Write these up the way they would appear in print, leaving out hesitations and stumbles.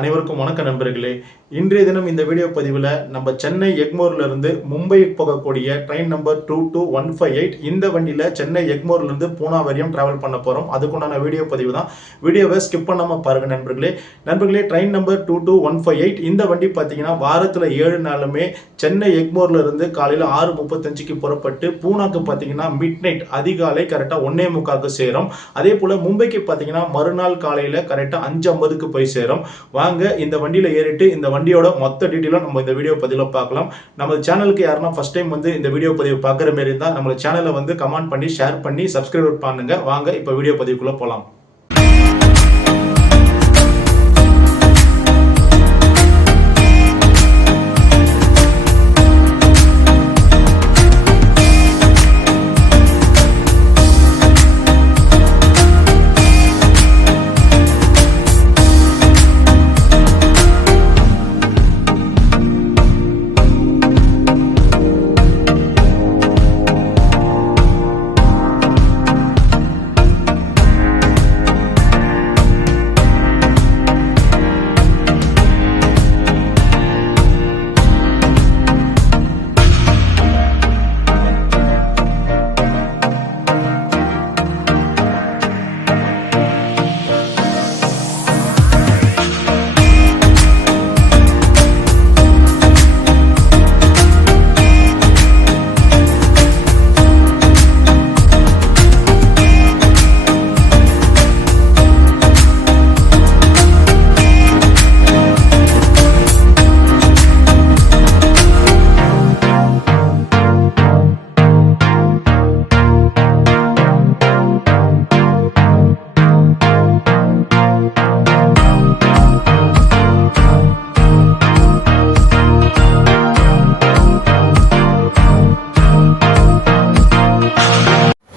அனைவருக்கும் வணக்கம் நண்பர்களே. இன்றைய தினம் இந்த வீடியோ பதிவில் நம்ம சென்னை எக்மோர்ல இருந்து மும்பை போகக்கூடிய ட்ரெயின் நம்பர் 22158 இந்த வண்டியில் சென்னை எக்மோர்ல இருந்து பூனா வரையும் டிராவல் பண்ண போகிறோம். அதுக்குண்டான வீடியோ பதிவு தான். வீடியோவை ஸ்கிப் பண்ணாமல் பாருங்க நண்பர்களே. ட்ரெயின் நம்பர் 22158 இந்த வண்டி பார்த்தீங்கன்னா வாரத்தில் 7 நாளுமே சென்னை எக்மோர்ல இருந்து காலையில் 6:35க்கு புறப்பட்டு பூனாக்கு பார்த்தீங்கன்னா மிட் நைட் அதிகாலை கரெக்டாக 1:45க்கு சேரும். அதே போல் மும்பைக்கு பார்த்தீங்கன்னா மறுநாள் காலையில் கரெக்டாக 5:50க்கு போய் சேரும். வாங்க இந்த வண்டியில் ஏறிட்டு இந்த வண்டியோட மொத்த டீட்டெயிலும் நம்ம இந்த வீடியோ பதிவில் பார்க்கலாம். நம்ம சேனலுக்கு யாருன்னா ஃபர்ஸ்ட் டைம் வந்து இந்த வீடியோ பதிவு பார்க்குற மாதிரி இருந்தால் நம்ம சேனலை வந்து கமெண்ட் பண்ணி ஷேர் பண்ணி சப்ஸ்கிரைப் பண்ணுங்க. வாங்க இப்போ வீடியோ பதிவுக்குள்ளே போகலாம்.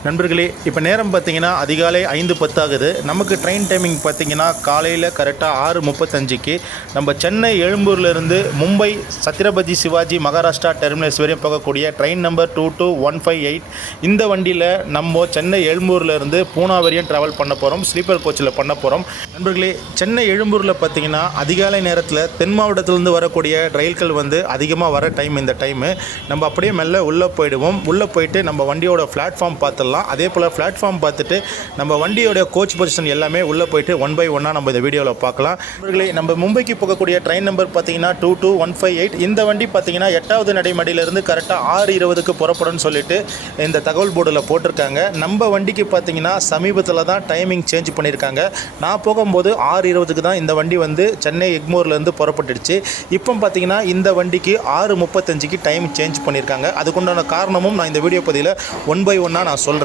நண்பர்களே, இப்போ நேரம் பார்த்தீங்கன்னா அதிகாலை 5:10 ஆகுது. நமக்கு ட்ரெயின் டைமிங் பார்த்தீங்கன்னா காலையில் கரெக்டாக 6:35க்கு நம்ம சென்னை எழும்பூர்லேருந்து மும்பை சத்ரபதி சிவாஜி மகாராஷ்டிரா டெர்மினஸ் வரையும் போகக்கூடிய ட்ரெயின் நம்பர் 22158 இந்த வண்டியில் நம்ம சென்னை எழும்பூர்லேருந்து பூனா வரையும் ட்ராவல் பண்ண போகிறோம். ஸ்லீப்பர் கோச்சில் பண்ண போகிறோம். நண்பர்களே, சென்னை எழும்பூரில் பார்த்தீங்கன்னா அதிகாலை நேரத்தில் தென் மாவட்டத்திலேருந்து வரக்கூடிய ரயில்கள் வந்து அதிகமாக வர டைம் இந்த டைமு. நம்ம அப்படியே மெல்ல உள்ளே போயிடுவோம். உள்ளே போயிட்டு நம்ம வண்டியோட பிளாட்ஃபார்ம் பார்த்துடலாம். அதே போல் பிளாட்ஃபார்ம் பார்த்துட்டு நம்ம வண்டியோட கோச் பொசிஷன் எல்லாமே உள்ளே போயிட்டு 1 by 1 நம்ம இந்த வீடியோவில் பார்க்கலாம். நண்பர்களே, நம்ம மும்பைக்கு போகக்கூடிய ட்ரெயின் நம்பர் பார்த்தீங்கன்னா 22158 இந்த வண்டி பார்த்தீங்கன்னா 8வது நடைமடியிலிருந்து கரெக்டாக 6:20க்கு புறப்படும்னு சொல்லிட்டு இந்த தகவல் போர்டில் போட்டிருக்காங்க. நம்ம வண்டிக்கு பார்த்தீங்கன்னா சமீபத்தில் தான் டைமிங் சேஞ்ச் பண்ணியிருக்காங்க. நான் போகும்போது 6:20க்கு தான் இந்த வண்டி வந்து சென்னை எக்மோர்லேருந்து புறப்பட்டுடுச்சு. இப்போ பார்த்தீங்கன்னா இந்த வண்டிக்கு 6:35க்கு டைம் சேஞ்ச் பண்ணியிருக்காங்க. அதுக்குண்டான காரணமும் நான் இந்த வீடியோ பதிவில் 1 by 1 நான் சொல்கிறேன்.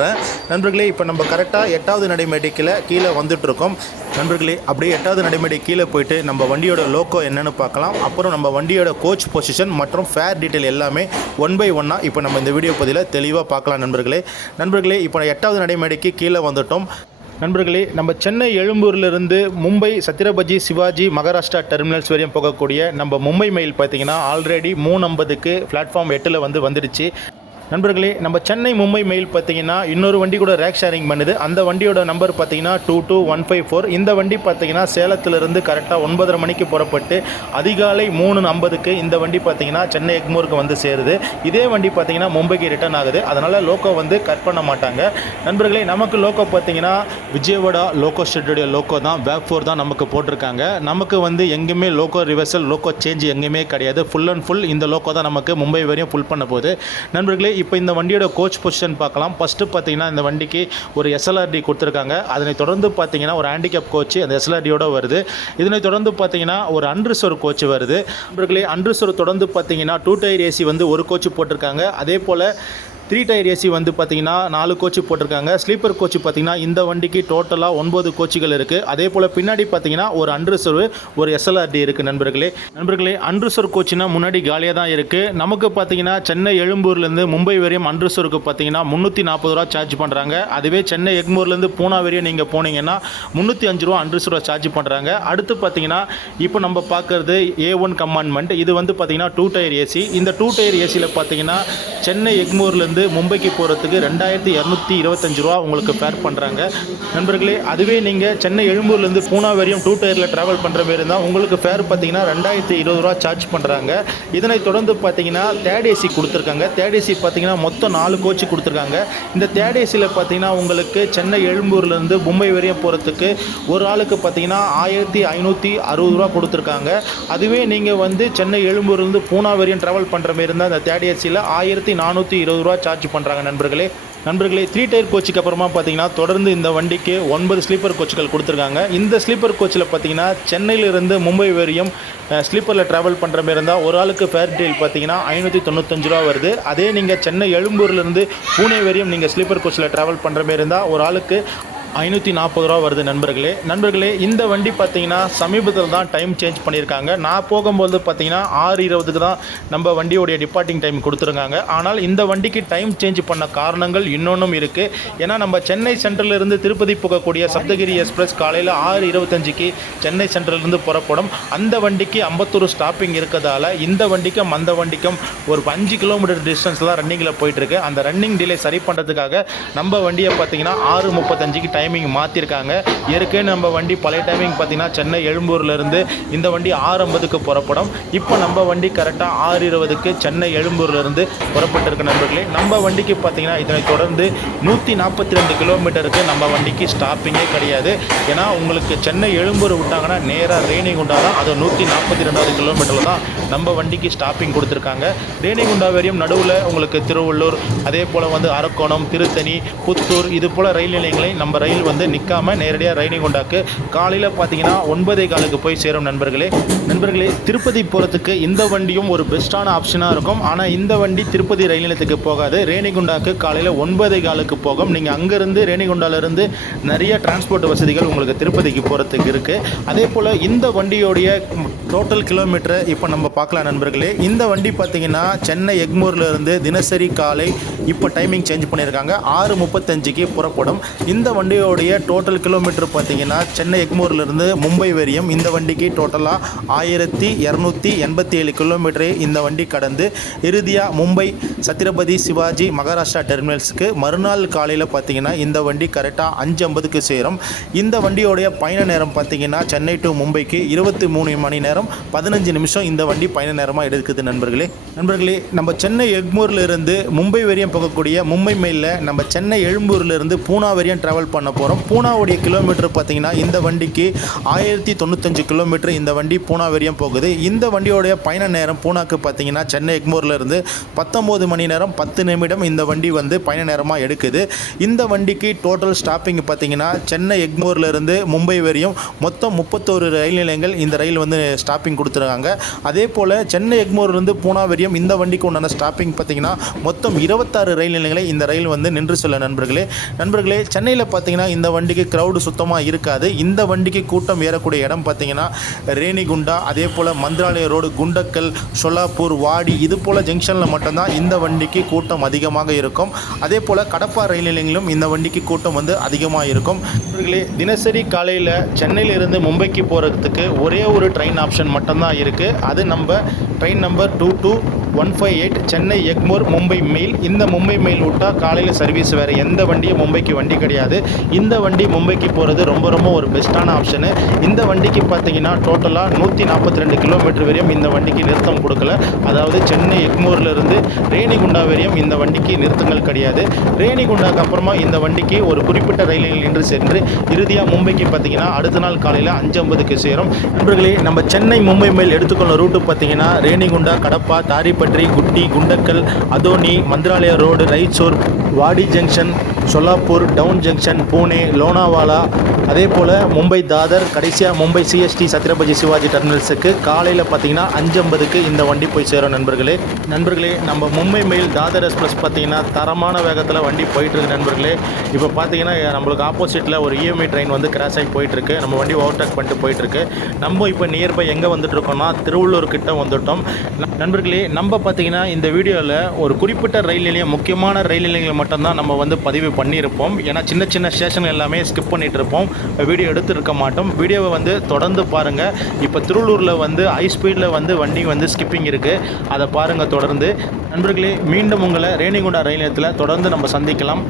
நண்பர்களே, இப்போ நம்ம கரெக்டாக 8வது நடைமேடைக்கில் கீழே வந்துட்டுருக்கோம். நண்பர்களே, அப்படியே 8வது நடைமேடை கீழே போயிட்டு நம்ம வண்டியோட லோக்கோ என்னென்னு பார்க்கலாம். அப்புறம் நம்ம வண்டியோட கோச் பொசிஷன் மற்றும் ஃபேர் டீட்டெயில் எல்லாமே 1 by 1 இப்போ நம்ம இந்த வீடியோ பதிவில் தெளிவாக பார்க்கலாம். நண்பர்களே, இப்போ 8வது நடைமேடைக்கு கீழே வந்துட்டோம். நண்பர்களே, நம்ம சென்னை எழும்பூரிலிருந்து மும்பை சத்ரபதி சிவாஜி மகாராஷ்டிரா டெர்மினல்ஸ் வரையும் போகக்கூடிய நம்ம மும்பை மெயில் பார்த்தீங்கன்னா ஆல்ரெடி 3:50க்கு பிளாட்ஃபார்ம் 8ல் வந்துடுச்சு. நண்பர்களே, நம்ம சென்னை மும்பை மெயில் பார்த்தீங்கன்னா இன்னொரு வண்டி கூட ரேக் ஷேரிங் பண்ணுது. அந்த வண்டியோட நம்பர் பார்த்தீங்கன்னா 22154. இந்த வண்டி பார்த்தீங்கன்னா சேலத்திலிருந்து கரெக்டாக 9:30 மணிக்கு புறப்பட்டு அதிகாலை 3:50க்கு இந்த வண்டி பார்த்தீங்கன்னா சென்னை எக்மோருக்கு வந்து சேருது. இதே வண்டி பார்த்தீங்கன்னா மும்பைக்கு ரிட்டர்ன் ஆகுது. அதனால் லோக்கோ வந்து கட் பண்ண மாட்டாங்க. நண்பர்களே, நமக்கு லோக்கோ பார்த்தீங்கன்னா விஜயவாடா லோக்கோ ஷெட்டுடைய லோக்கோ தான், வேக் 4 தான் நமக்கு போட்டிருக்காங்க. நமக்கு வந்து எங்கேயுமே லோக்கோ ரிவர்சல் லோக்கோ சேஞ்ச் எங்கேயுமே கிடையாது. ஃபுல் அண்ட் ஃபுல் இந்த லோக்கோ தான் நமக்கு மும்பை வரையும் ஃபுல் பண்ண போகுது. நண்பர்களே, இப்போ இந்த வண்டியோட கோச் பொசிஷன் பார்க்கலாம். ஃபஸ்ட்டு பார்த்தீங்கன்னா இந்த வண்டிக்கு ஒரு எஸ்எல்ஆர்டி கொடுத்துருக்காங்க. அதனை தொடர்ந்து பார்த்தீங்கன்னா ஒரு ஹேண்டிகேப் கோச் அந்த எஸ்எல்ஆர்டியோட வருது. இதனை தொடர்ந்து பார்த்தீங்கன்னா ஒரு அன்ரிசர்வ் கோச் வருது. நண்பர்களே, அன்ரிசர்வ் தொடர்ந்து பார்த்தீங்கன்னா 2 டயர் ஏசி வந்து ஒரு கோச் போட்டிருக்காங்க. அதே போல் 3 டயர் ஏசி வந்து பார்த்தீங்கன்னா 4 கோச்சு போட்டிருக்காங்க. ஸ்லீப்பர் கோச்சு பார்த்தீங்கன்னா இந்த வண்டிக்கு டோட்டலாக 9 கோச்சுகள் இருக்குது. அதே போல் பின்னாடி பார்த்தீங்கன்னா ஒரு அன்ரிசர்வ் ஒரு எஸ்எல்ஆர்டி இருக்குது. நண்பர்களே, அன்ரிசர்வ் கோச்சுனா முன்னாடி காலியாக தான் இருக்குது. நமக்கு பார்த்தீங்கன்னா சென்னை எழும்பூர்லேருந்து மும்பை வரையும் அன்ரிசர்வுக்கு பார்த்தீங்கன்னா 340 ரூபா சார்ஜ் பண்ணுறாங்க. அதுவே சென்னை எக்மோர்லேருந்து பூனா வரையும் நீங்கள் போனீங்கன்னா 305 ரூபா அன்ரிசர்வ் சார்ஜ் பண்ணுறாங்க. அடுத்து பார்த்தீங்கன்னா இப்போ நம்ம பார்க்குறது A1 கம்பார்ட்மெண்ட். இது வந்து பார்த்தீங்கன்னா 2 டயர் ஏசி. இந்த 2 டயர் ஏசியில் பார்த்தீங்கன்னா சென்னை எக்மோர்லேருந்து எக்மோர்லேருந்து மும்பைக்கு போகிறதுக்கு 2225 ரூபா உங்களுக்கு ஃபேர் பண்ணுறாங்க நண்பர்களே. அதுவே நீங்கள் சென்னை எழும்பூர்லேருந்து பூனா வரையும் 2 டயரில் ட்ராவல் பண்ணுற மாரி இருந்தால் உங்களுக்கு ஃபேர் பார்த்தீங்கன்னா 2020 ரூபா சார்ஜ் பண்ணுறாங்க. இதனை தொடர்ந்து பார்த்தீங்கன்னா தேர்ட் ஏசி கொடுத்துருக்காங்க. தேர்ட் ஏசி பார்த்தீங்கன்னா மொத்தம் 4 கோச்சு கொடுத்துருக்காங்க. இந்த தேர்ட் ஏசியில் பார்த்தீங்கன்னா உங்களுக்கு சென்னை எழும்பூர்லேருந்து மும்பை வரையும் போகிறதுக்கு ஒரு ஆளுக்கு பார்த்தீங்கன்னா 1560 ரூபா கொடுத்துருக்காங்க. அதுவே நீங்கள் வந்து சென்னை எழும்பூர்லேருந்து பூனா வரையும் ட்ராவல் பண்ணுற மாரி இருந்தால் அந்த தேர்ட் ஏசியில் 1420 ரூபா சார்ஜ் பண்ணுறாங்க நண்பர்களே. 3 டயர் கோச்சுக்கு அப்புறமா பார்த்தீங்கன்னா தொடர்ந்து இந்த வண்டிக்கு 9 ஸ்லீப்பர் கோச்சுகள் கொடுத்துருக்காங்க. இந்த ஸ்லீப்பர் கோச்சில் பார்த்தீங்கன்னா சென்னையிலிருந்து மும்பை வரையும் ஸ்லீப்பரில் ட்ராவல் பண்ணுற மாரி இருந்தால் ஒரு ஆளுக்கு ஃபேர் டீல் பார்த்தீங்கன்னா 595 ரூபா வருது. அதே நீங்கள் சென்னை எழும்பூர்லேருந்து பூனே வரையும் நீங்கள் ஸ்லீப்பர் கோச்சில் ட்ராவல் பண்ணுற மாரி இருந்தால் ஒரு ஆளுக்கு 540 ரூபா வருது நண்பர்களே. இந்த வண்டி பார்த்தீங்கன்னா சமீபத்தில் தான் டைம் சேஞ்ச் பண்ணியிருக்காங்க. நான் போகும்போது பார்த்தீங்கன்னா 6:20க்கு தான் நம்ம வண்டியோடைய டிபார்ட்டிங் டைம் கொடுத்துருக்காங்க. ஆனால் இந்த வண்டிக்கு டைம் சேஞ்ச் பண்ண காரணங்கள் இன்னொன்றும் இருக்குது. ஏன்னா நம்ம சென்னை சென்ட்ரலிருந்து திருப்பதி போகக்கூடிய சப்தகிரி எக்ஸ்பிரஸ் காலையில் 6:25க்கு சென்னை சென்ட்ரலிருந்து புறப்படும். அந்த வண்டிக்கு 51 ஸ்டாப்பிங் இருக்கிறதால இந்த வண்டிக்கும் அந்த வண்டிக்கும் ஒரு 5 கிலோமீட்டர் டிஸ்டன்ஸில் ரன்னிங்கில் போயிட்டுருக்கு. அந்த ரன்னிங் டிலே சரி பண்ணுறதுக்காக நம்ம வண்டியை பார்த்தீங்கன்னா 6:35க்கு டைமிங் மாற்றிருக்காங்க. ஏற்கனவே நம்ம வண்டி பழைய டைமிங் பார்த்தீங்கன்னா சென்னை எழும்பூர்லேருந்து இந்த வண்டி 6:50க்கு புறப்படும். இப்போ நம்ம வண்டி கரெக்டாக 6:20க்கு சென்னை எழும்பூர்லேருந்து புறப்பட்டிருக்க நண்பர்களே. நம்ம வண்டிக்கு பார்த்தீங்கன்னா இதனை தொடர்ந்து 142 கிலோமீட்டருக்கு நம்ம வண்டிக்கு ஸ்டாப்பிங்கே கிடையாது. ஏன்னா உங்களுக்கு சென்னை எழும்பூர் விட்டாங்கன்னா நேராக ரேணிகுண்டா தான், அது 142வது கிலோமீட்டரில் தான் நம்ம வண்டிக்கு ஸ்டாப்பிங் கொடுத்துருக்காங்க. ரேணிகுண்டா வரையும் நடுவில் உங்களுக்கு திருவள்ளூர், அதே போல் வந்து அரக்கோணம், திருத்தணி, புத்தூர் இது போல் ரயில் நிலையங்களை நம்ம ரயில் வந்து நிற்காம நேரடியாக ரேணிகுண்டாக்கு காலையில் பார்த்தீங்கன்னா 9:15க்கு போய் சேரும் நண்பர்களே. திருப்பதி போகிறதுக்கு இந்த வண்டியும் ஒரு பெஸ்ட்டான ஆப்ஷனாக இருக்கும். ஆனால் இந்த வண்டி திருப்பதி ரயில் நிலையத்துக்கு போகாது. ரேணிகுண்டாக்கு காலையில் 9:15க்கு போகும். நீங்கள் அங்கேருந்து ரேணிகுண்டாவிலேருந்து நிறைய டிரான்ஸ்போர்ட் வசதிகள் உங்களுக்கு திருப்பதிக்கு போகிறதுக்கு இருக்குது. அதே போல் இந்த வண்டியோடைய டோட்டல் கிலோமீட்டரை இப்போ நம்ம பார்க்கலாம் நண்பர்களே. இந்த வண்டி பார்த்தீங்கன்னா சென்னை எக்மோர்லேருந்து தினசரி காலை இப்போ டைமிங் சேஞ்ச் பண்ணியிருக்காங்க. 6:35க்கு புறப்படும். இந்த வண்டியோடைய டோட்டல் கிலோமீட்டர் பார்த்தீங்கன்னா சென்னை எக்மோர்லேருந்து மும்பை வரையும் இந்த வண்டிக்கு டோட்டலாக 1287 கிலோமீட்டரை இந்த வண்டி கடந்து இறுதியாக மும்பை சத்ரபதி சிவாஜி மகாராஷ்டிரா டெர்மினல்ஸுக்கு மறுநாள் காலையில் பார்த்தீங்கன்னா இந்த வண்டி கரெக்டாக 5:50க்கு சேரும். இந்த வண்டியோடைய பயண நேரம் பார்த்தீங்கன்னா சென்னை டு மும்பைக்கு 23 மணி நேரம் 15 நிமிஷம் இந்த வண்டி பயண நேரமாக எடுக்குது நண்பர்களே. நம்ம சென்னை எக்மோர்லேருந்து மும்பை வரையும் போகக்கூடிய மும்பை மெயிலில் நம்ம சென்னை எழும்பூர்லேருந்து பூனா வரையும் ட்ராவல் பண்ண போகிறோம். பூனாவுடைய கிலோமீட்டர் பார்த்தீங்கன்னா இந்த வண்டிக்கு 1095 கிலோமீட்டர் இந்த வண்டி பூனா வரையும் போகுது. இந்த வண்டியோடைய பயண நேரம் பூனாக்கு பார்த்தீங்கன்னா சென்னை எக்மோர்லேருந்து 19 மணி நேரம் 10 நிமிடம் இந்த வண்டி வந்து பயண நேரமாக எடுக்குது. இந்த வண்டிக்கு டோட்டல் ஸ்டாப்பிங் பார்த்தீங்கன்னா சென்னை எக்மோர்லேருந்து மும்பை வரையும் மொத்தம் 31 ரயில் நிலையங்கள் இந்த ரயில் வந்து ஸ்டாப்பிங் கொடுத்துருக்காங்க. அதே போல் சென்னை எக்மோர்லேருந்து பூனா வரையும் இந்த வண்டிக்கு உண்டான ஸ்டாப்பிங் பார்த்தீங்கன்னா மொத்தம் 26 ரயில் நிலையங்களை இந்த ரயில் வந்து நின்று செல்ல நண்பர்களே. சென்னையில் பார்த்தீங்கன்னா இந்த வண்டிக்கு க்ரௌடு சுத்தமாக இருக்காது. இந்த வண்டிக்கு கூட்டம் ஏறக்கூடிய இடம் பார்த்தீங்கன்னா ரேணிகுண்டா, அதே போல் மந்திராலய ரோடு, குண்டக்கல், சொல்லாப்பூர், வாடி இது போல் ஜங்ஷனில் மட்டும்தான் இந்த வண்டிக்கு கூட்டம் அதிகமாக இருக்கும். அதே போல் கடப்பா ரயில் நிலையங்களிலும் இந்த வண்டிக்கு கூட்டம் வந்து அதிகமாக இருக்கும். தினசரி காலையில் சென்னையிலிருந்து மும்பைக்கு போகிறதுக்கு ஒரே ஒரு ட்ரெயின் ஆப்ஷன் மட்டும்தான் இருக்குது. அது நம்ம train number 22158 Chennai Egmore Mumbai mail. இந்த மும்பை மெயில் விட்டால் காலையில் சர்வீஸ் வேறு எந்த வண்டியும் மும்பைக்கு வண்டி கிடையாது. இந்த வண்டி மும்பைக்கு போகிறது ரொம்ப ஒரு பெஸ்ட்டான ஆப்ஷனு. இந்த வண்டிக்கு பார்த்தீங்கன்னா டோட்டலாக 142 கிலோமீட்டர் வரையும் இந்த வண்டிக்கு நிறுத்தம் கொடுக்கல. அதாவது சென்னை எக்மோர்லேருந்து ரேணிகுண்டா வரையும் இந்த வண்டிக்கு நிறுத்தங்கள் கிடையாது. ரேணிகுண்டாக்கு அப்புறமா இந்த வண்டிக்கு ஒரு குறிப்பிட்ட ரயிலில் நின்று சென்று இறுதியாக மும்பைக்கு பார்த்தீங்கன்னா அடுத்த நாள் காலையில் 5:50க்கு சேரும். நண்பர்களே, நம்ம சென்னை மும்பை மெயில் எடுத்துக்கொள்ள ரூட்டு பார்த்தீங்கன்னா Renigunta, Kadapa, Tadipatri, Gooty, Guntakal, Adoni, Mantralaya road, Raichur, Wadi junction, Solapur, town junction, Pune, Lonavala, அதே போல் மும்பை தாதர், கடைசியாக மும்பை சிஎஸ்டி சத்ரபதி சிவாஜி டெர்மினல்ஸுக்கு காலையில் பார்த்தீங்கன்னா 5:50க்கு இந்த வண்டி போய் சேரும் நண்பர்களே. நம்ம மும்பை மெயில் தாதர் எக்ஸ்பிரஸ் பார்த்தீங்கன்னா தரமான வேகத்தில் வண்டி போயிட்டுருக்கு நண்பர்களே. இப்போ பார்த்தீங்கன்னா நம்மளுக்கு ஆப்போசிட்டில் ஒரு இஎம்ஐ ட்ரெயின் வந்து கிராஸ் ஆகி போயிட்டுருக்கு. நம்ம வண்டி ஓவர்டேக் பண்ணிட்டு போயிட்டுருக்கு. நம்ம இப்போ நியர்பை எங்கே வந்துட்டுருக்கோம்னா திருவள்ளூர் கிட்ட வந்துட்டோம் நண்பர்களே. நம்ம கண்டிப்பாக பார்த்தீங்கன்னா இந்த வீடியோவில் ஒரு குறிப்பிட்ட ரயில் நிலையம், முக்கியமான ரயில் நிலையங்களை மட்டும்தான் நம்ம வந்து பதிவு பண்ணியிருப்போம். ஏன்னா சின்ன சின்ன ஸ்டேஷன் எல்லாமே ஸ்கிப் பண்ணிகிட்டு இருப்போம், வீடியோ எடுத்துருக்க மாட்டோம். வீடியோவை வந்து தொடர்ந்து பாருங்கள். இப்போ திருவள்ளூரில் வந்து ஹை ஸ்பீடில் வந்து வண்டி வந்து ஸ்கிப்பிங் இருக்குது, அதை பாருங்கள் தொடர்ந்து. நண்பர்களே, மீண்டும் உங்களை ரேணிகுண்டா ரயில் நிலையத்தில் தொடர்ந்து நம்ம சந்திக்கலாம்.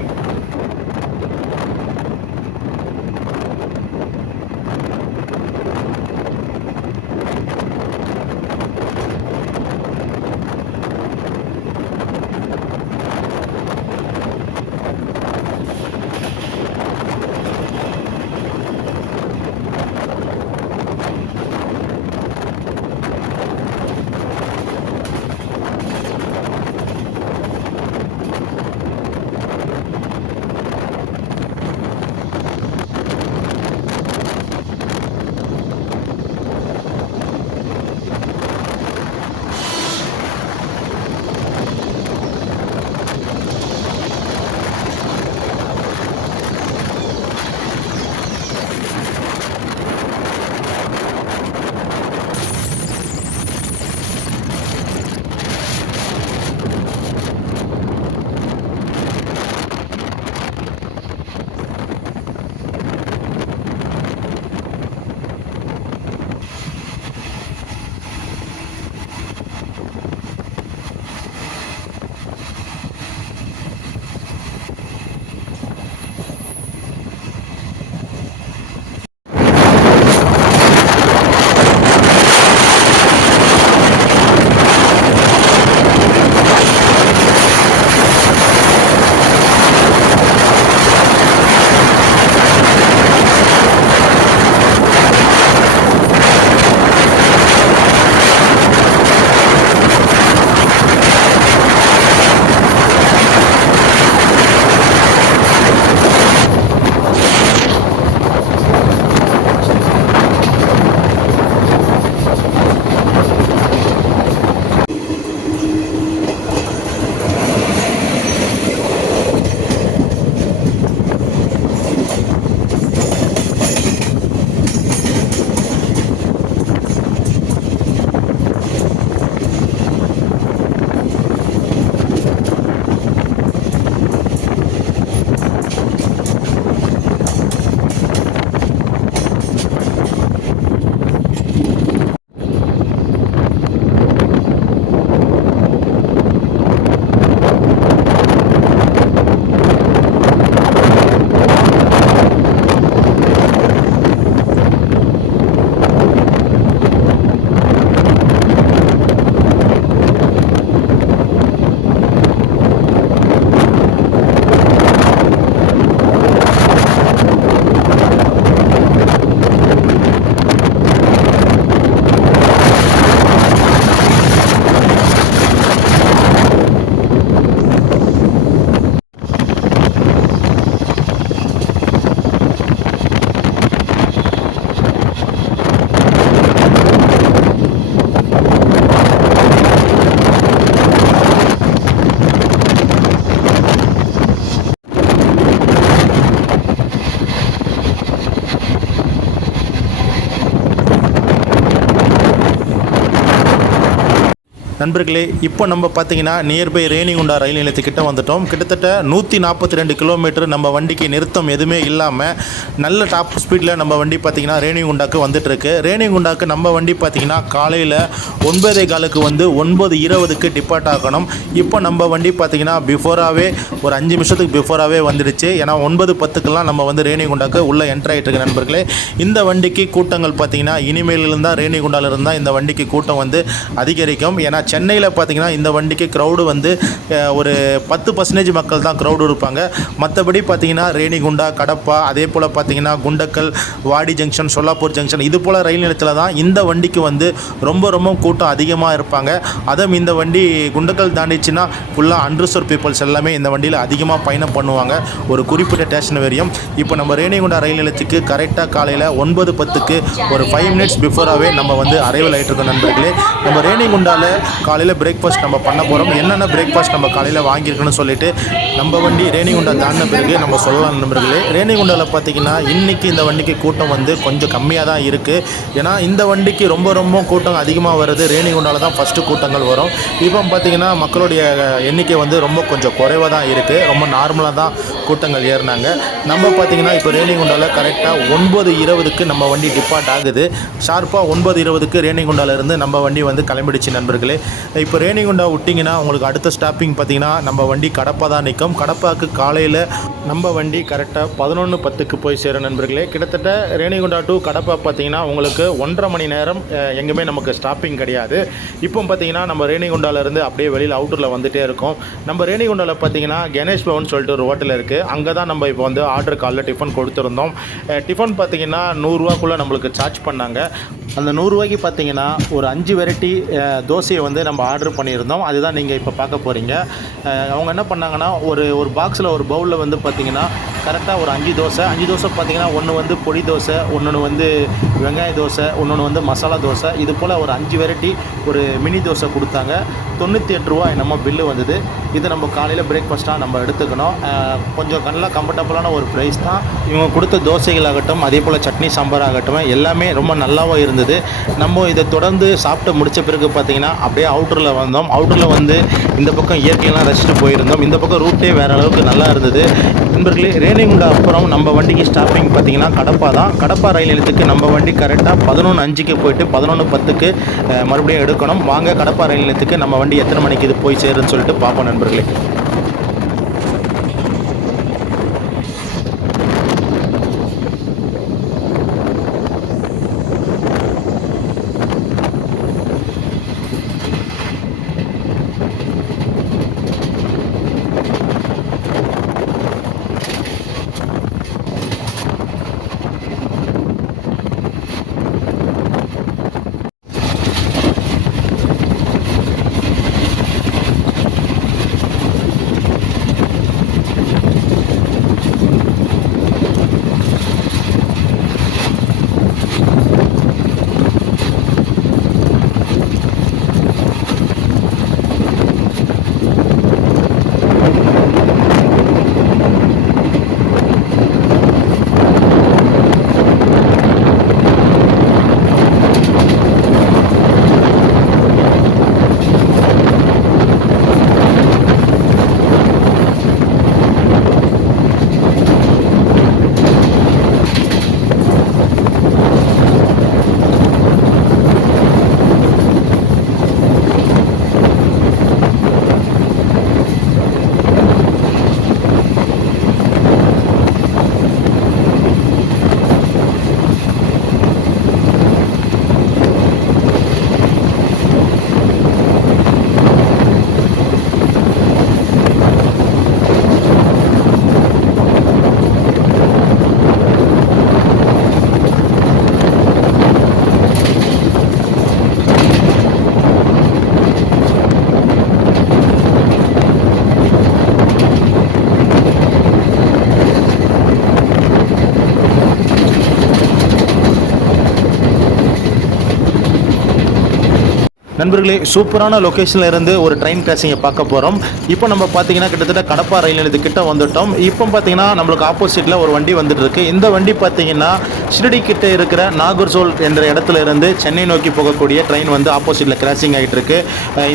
நண்பர்களே, இப்போ நம்ம பார்த்தீங்கன்னா நியர்பை ரேணிகுண்டா ரயில் நிலையத்துக்கிட்ட வந்துட்டோம். கிட்டத்தட்ட 142 கிலோமீட்டர் நம்ம வண்டிக்கு நிறுத்தம் எதுவுமே இல்லாமல் நல்ல டாப் ஸ்பீடில் நம்ம வண்டி பார்த்திங்கன்னா ரேணிகுண்டாக்கு வந்துட்டுருக்கு. ரேணிகுண்டாக்கு நம்ம வண்டி பார்த்திங்கன்னா காலையில் 9:15 வந்து 9:20 டிபார்ட் ஆகணும். இப்போ நம்ம வண்டி பார்த்திங்கன்னா பிஃபோராகவே ஒரு 5 நிமிஷத்துக்கு பிஃபோராகவே வந்துடுச்சு. ஏன்னா 9:10 நம்ம வந்து ரேணிகுண்டாக்கு உள்ளே என்ட்ரு ஆகிட்டுருக்கு. நண்பர்களே, இந்த வண்டிக்கு கூட்டங்கள் பார்த்திங்கன்னா இனிமேலிருந்து தான் ரேணிகுண்டாவில் இருந்தால் இந்த வண்டிக்கு கூட்டம் வந்து அதிகரிக்கும். ஏன்னா சென்னையில் பார்த்திங்கன்னா இந்த வண்டிக்கு க்ரௌடு வந்து ஒரு 10% மக்கள் தான் க்ரௌடு இருப்பாங்க. மற்றபடி பார்த்திங்கன்னா ரேணிகுண்டா, கடப்பா, அதே போல் பார்த்திங்கன்னா குண்டக்கல், வாடி ஜங்ஷன், சொல்லாப்பூர் ஜங்ஷன், இது போல் ரயில் நிலையத்தில் தான் இந்த வண்டிக்கு வந்து ரொம்ப ரொம்ப கூட்டம் அதிகமாக இருப்பாங்க. அதுவும் இந்த வண்டி குண்டக்கல் தாண்டிச்சுன்னா ஃபுல்லாக அன்ரிசர்வ் பீப்புள்ஸ் எல்லாமே இந்த வண்டியில் அதிகமாக பயணம் பண்ணுவாங்க, ஒரு குறிப்பிட்ட ஸ்டேஷன் வரையும். இப்போ நம்ம ரேணிகுண்டா ரயில் நிலையத்துக்கு கரெக்டாக காலையில் 9:10 ஒரு 5 மினிட்ஸ் பிஃபோராகவே நம்ம வந்து அரைவல் ஆகிட்டு இருக்கோம். நண்பர்களே, நம்ம ரேணிகுண்டாவில் காலையில் பிரேக்ஃபாஸ்ட் நம்ம பண்ண போகிறோம். என்னென்ன பிரேக்ஃபாஸ்ட் நம்ம காலையில் வாங்கியிருக்குன்னு சொல்லிட்டு நம்ம வண்டி ரேணிகுண்டா தாண்டின பிறகு நம்ம சொல்லலாம் நண்பர்களே. ரேணிகுண்டாவில் பார்த்தீங்கன்னா இன்றைக்கி இந்த வண்டிக்கு கூட்டம் வந்து கொஞ்சம் கம்மியாக தான் இருக்குது. ஏன்னா இந்த வண்டிக்கு ரொம்ப ரொம்ப கூட்டம் அதிகமாக வருது ரேணிகுண்டாவில் தான் ஃபஸ்ட்டு கூட்டங்கள் வரும். இப்போ பார்த்தீங்கன்னா மக்களுடைய எண்ணிக்கை வந்து ரொம்ப கொஞ்சம் குறைவாக தான் இருக்குது. ரொம்ப நார்மலாக தான் கூட்டங்கள் ஏறினாங்க. நம்ம பார்த்தீங்கன்னா இப்போ ரேணிகுண்டாவில் கரெக்டாக 9:20க்கு நம்ம வண்டி டிபார்ட் ஆகுது. ஷார்ப்பாக 9:20க்கு ரேணிகுண்டாவிலேருந்து நம்ம வண்டி வந்து கிளம்பிடுச்சு நண்பர்களே. இப்போ ரேணிகுண்டா விட்டிங்கன்னா உங்களுக்கு அடுத்த ஸ்டாப்பிங் பார்த்தீங்கன்னா நம்ம வண்டி கடப்பா தான் நிற்கும். கடப்பாக்கு காலையில் நம்ம வண்டி கரெக்டாக 11:10க்கு போய் சேரும் நண்பர்களே. கிட்டத்தட்ட ரேணிகுண்டா டு கடப்பா பார்த்தீங்கன்னா உங்களுக்கு 1.5 மணி நேரம் எங்கேயுமே நமக்கு ஸ்டாப்பிங் கிடையாது. இப்போ பார்த்தீங்கன்னா நம்ம ரேணிகுண்டாவிலேருந்து அப்படியே வெளியில் அவுட்டரில் வந்துகிட்டே இருக்கோம். நம்ம ரேணிகுண்டாவில் பார்த்தீங்கன்னா கணேஷ் பவன் சொல்லிட்டு ஒரு ஹோட்டல் இருக்குது. அங்கே தான் நம்ம இப்போ வந்து ஆர்டர் காலில் டிஃபன் கொடுத்துருந்தோம். டிஃபன் பார்த்தீங்கன்னா 100 ரூபாக்குள்ளே நம்மளுக்கு சார்ஜ் பண்ணாங்க. அந்த 100 ரூபாய்க்கு பார்த்தீங்கன்னா ஒரு 5 வெரைட்டி தோசையை வந்து நம்ம ஆர்டர் பண்ணியிருந்தோம். அதுதான் நீங்கள் இப்போ பார்க்க போகிறீங்க. அவங்க என்ன பண்ணாங்கன்னா ஒரு பாக்ஸில் ஒரு பவுலில் வந்து பார்த்தீங்கன்னா கரெக்டாக ஒரு 5 தோசை பார்த்தீங்கன்னா ஒன்று வந்து பொடி தோசை, ஒன்று வந்து வெங்காய தோசை, ஒன்று வந்து மசாலா தோசை, இது போல் ஒரு 5 வெரைட்டி ஒரு மினி தோசை கொடுத்தாங்க. 98 ரூபா நம்ம பில்லு வந்தது. இது நம்ம காலையில் பிரேக்ஃபாஸ்ட்டாக நம்ம எடுத்துக்கணும். கொஞ்சம் நல்லா கம்ஃபர்டபுளான ஒரு ப்ரைஸ் தான். இவங்க கொடுத்த தோசைகளாகட்டும் அதே போல் சட்னி சாம்பார் ஆகட்டும் எல்லாமே ரொம்ப நல்லாவும் இருந்தது. நம்ம இதை தொடர்ந்து சாப்பிட்டு முடித்த பிறகு பார்த்திங்கன்னா அப்படியே அவுட்டரில் வந்தோம். அவுட்டரில் வந்து இந்த பக்கம் இயற்கையெல்லாம் ரசிச்சுட்டு போயிருந்தோம். இந்த பக்கம் ரூட்டே வேறு அளவுக்கு நல்லா இருந்தது நண்பர்களே. ரேணிகுண்டா அப்புறம் நம்ம வண்டிக்கு ஸ்டாப்பிங் பார்த்திங்கன்னா கடப்பா தான். கடப்பா ரயில் நிலையத்துக்கு நம்ம வண்டி கரெக்டாக 11:05க்கு போயிட்டு 11:10க்கு மறுபடியும் எடுக்கணும். வாங்க கடப்பா ரயில் நிலையத்துக்கு நம்ம வண்டி எத்தனை மணிக்கு இது போய் சேருன்னு சொல்லிட்டு பார்ப்போம் நண்பர்களே. நண்பர்களே, சூப்பரான லொக்கேஷனில் இருந்து ஒரு ட்ரெயின் கிராசிங்கை பார்க்க போகிறோம். இப்போ நம்ம பார்த்தீங்கன்னா கிட்டத்தட்ட கடப்பா ரயில் நிலையத்துக்கிட்ட வந்துட்டோம். இப்போ பார்த்தீங்கன்னா நம்மளுக்கு ஆப்போசிட்டில் ஒரு வண்டி வந்துட்டு இருக்கு. இந்த வண்டி பார்த்தீங்கன்னா ஷிரடி கிட்ட இருக்கிற நாகர்சோல் என்ற இடத்துல இருந்து சென்னை நோக்கி போகக்கூடிய ட்ரெயின் வந்து ஆப்போசிட்டில் கிராசிங் ஆகிட்டு இருக்கு.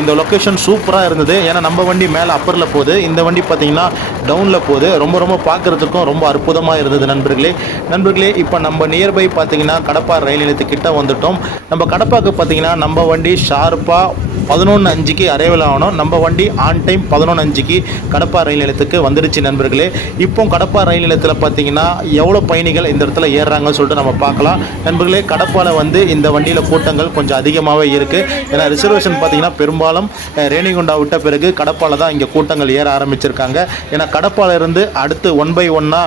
இந்த லொக்கேஷன் சூப்பராக இருந்தது. ஏன்னா நம்ம வண்டி மேலே அப்பரில் போகுது, இந்த வண்டி பார்த்தீங்கன்னா டவுனில் போகுது. ரொம்ப பார்க்குறதுக்கும் ரொம்ப அற்புதமாக இருந்தது நண்பர்களே. இப்போ நம்ம நியர்பை பார்த்தீங்கன்னா கடப்பா ரயில் நிலையத்துக்கிட்ட வந்துட்டோம். நம்ம கடப்பாக்கு பார்த்தீங்கன்னா நம்ம வண்டி ஷார்ப்பாக 11:05க்கு அரைவல் ஆகணும். நம்ம வண்டி ஆன் டைம் 11:05க்கு கடப்பா ரயில் நிலையத்துக்கு வந்துடுச்சு நண்பர்களே. இப்போ கடப்பா ரயில் நிலையத்தில் பார்த்தீங்கன்னா எவ்வளோ பயணிகள் இந்த இடத்துல ஏறுறாங்கன்னு சொல்லிட்டு நம்ம பார்க்கலாம் நண்பர்களே. கடப்பாவில் வந்து இந்த வண்டியில் கூட்டங்கள் கொஞ்சம் அதிகமாகவே இருக்குது. ஏன்னா ரிசர்வேஷன் பார்த்தீங்கன்னா பெரும்பாலும் ரேணிகுண்டா விட்ட பிறகு கடப்பாவில் தான் இங்கே கூட்டங்கள் ஏற ஆரம்பிச்சிருக்காங்க. ஏன்னா கடப்பாவில் இருந்து அடுத்து 1 by 1